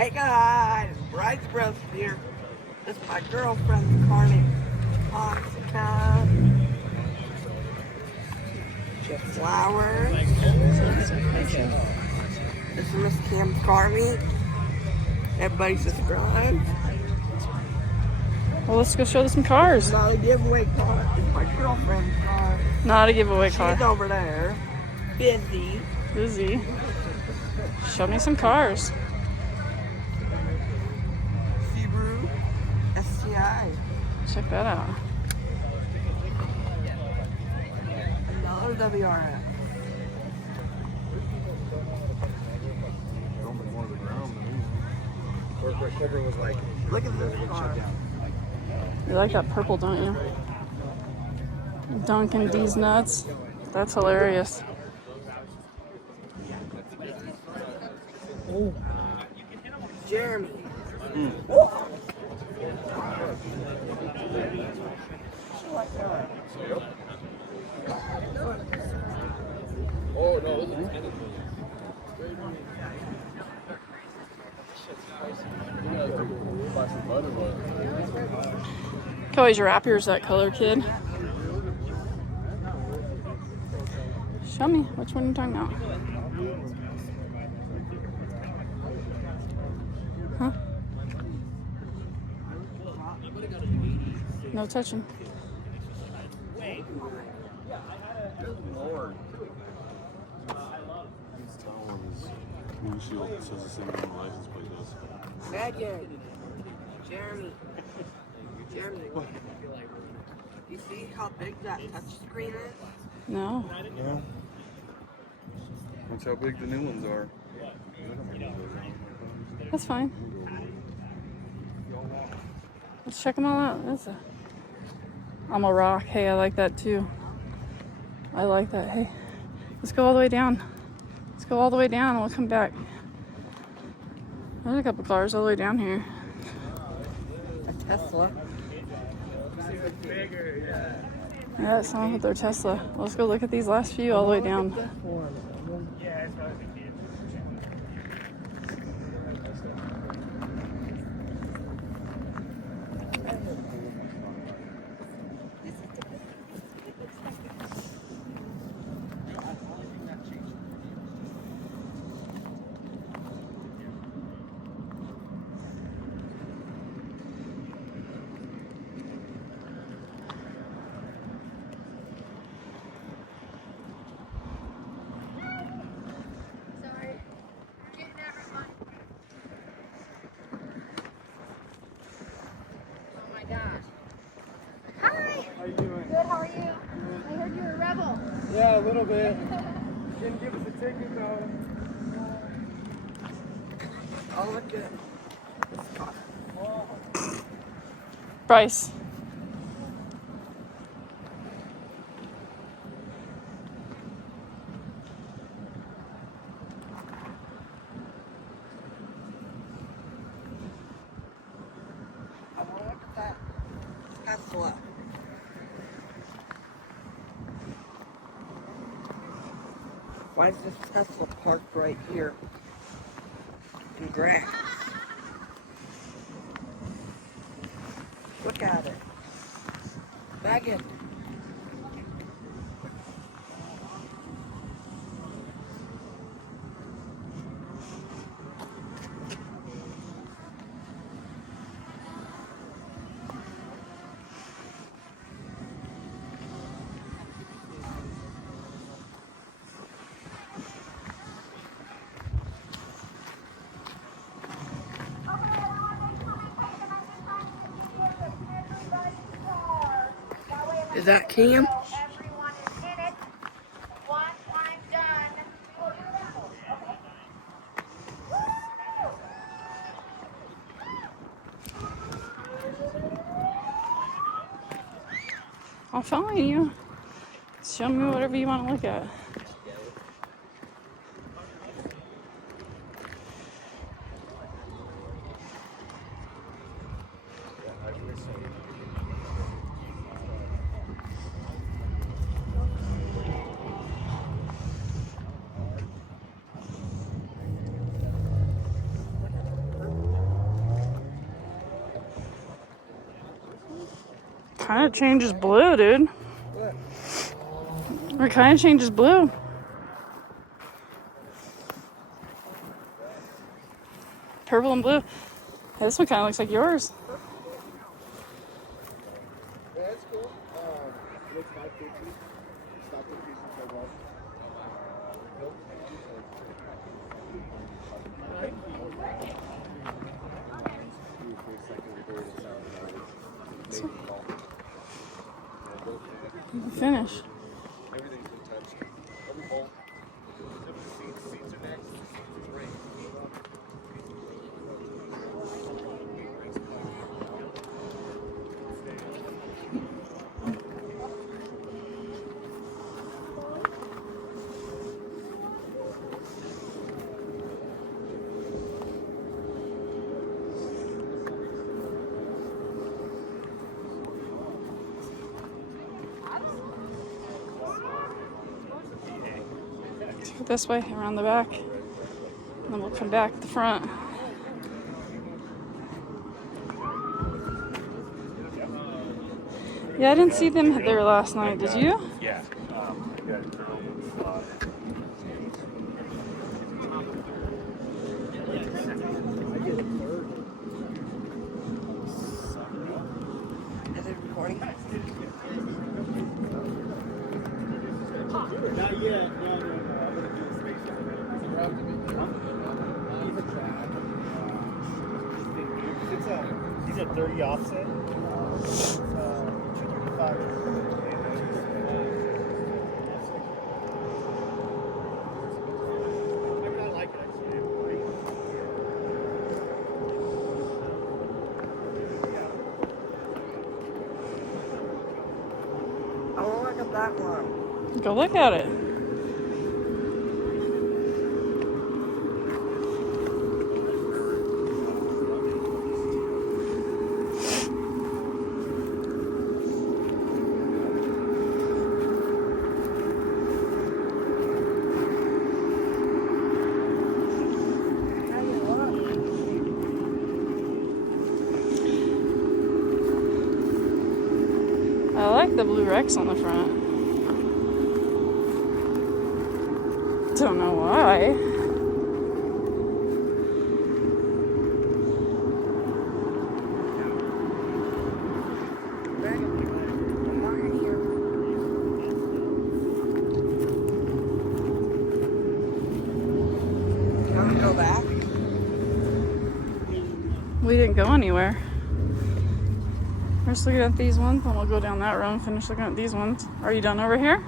Hey guys, Bride's Bros here. This is my girlfriend's Carney. Popsicle. Get flowers. This is Miss Cam's Carney. Everybody's just grilling. Well, let's go show them some cars. Not a giveaway car. It's my girlfriend's car. Not a giveaway car. She's over there. Busy. Busy. Show me some cars. Subaru STI. Check that out. Another WRX. Look at this car. You like that purple, don't you? Dunkin' D's nuts. That's hilarious. Oh. Jeremy. Oh no, this is Kelly's your wrap yours that color, kid. Show me which one you're talking about. Huh? No touching. Megan. Jeremy. Jeremy. You see how big that touch screen is? No. Yeah. That's how big the new ones are. That's fine. Let's check them all out. I'm a rock. Hey, I like that too. I like that. Hey, let's go all the way down. Let's go all the way down and we'll come back. There's a couple cars all the way down here. A Tesla. Yeah, someone with their Tesla. Let's go look at these last few all the way down. How you doing? Good, how are you? I heard you were a rebel. Yeah, a little bit. Didn't give us a ticket though. Oh, look at this car. Bryce. I want to look at that Tesla. Why is this Tesla parked right here in grass? Look at it. Megan. Is that Cam? Everyone is in it. Once I'm done, we'll do that. Okay? I'll follow you. Show me whatever you want to look at. kind of changes blue, dude. It kind of changes blue. Purple and blue. This one kind of looks like yours. Yeah, that's cool. It's 550. Stop the piece of the wall. You can finish. Everything's been touched. Every bolt. Seats are next. It's great. Let's go this way, around the back. And then we'll come back to the front. Yeah, I didn't see them there last night. Did you? Yeah. Is it recording? Not yet. No. I'm gonna do a space He's a 30 offset. 235. I like it actually. I want to look at that one. Go look at it. How you look? I like the blue Rex on the front. Don't know why. I'm not here. Want to go back? We didn't go anywhere. We're just looking at these ones, and we'll go down that row and finish looking at these ones. Are you done over here?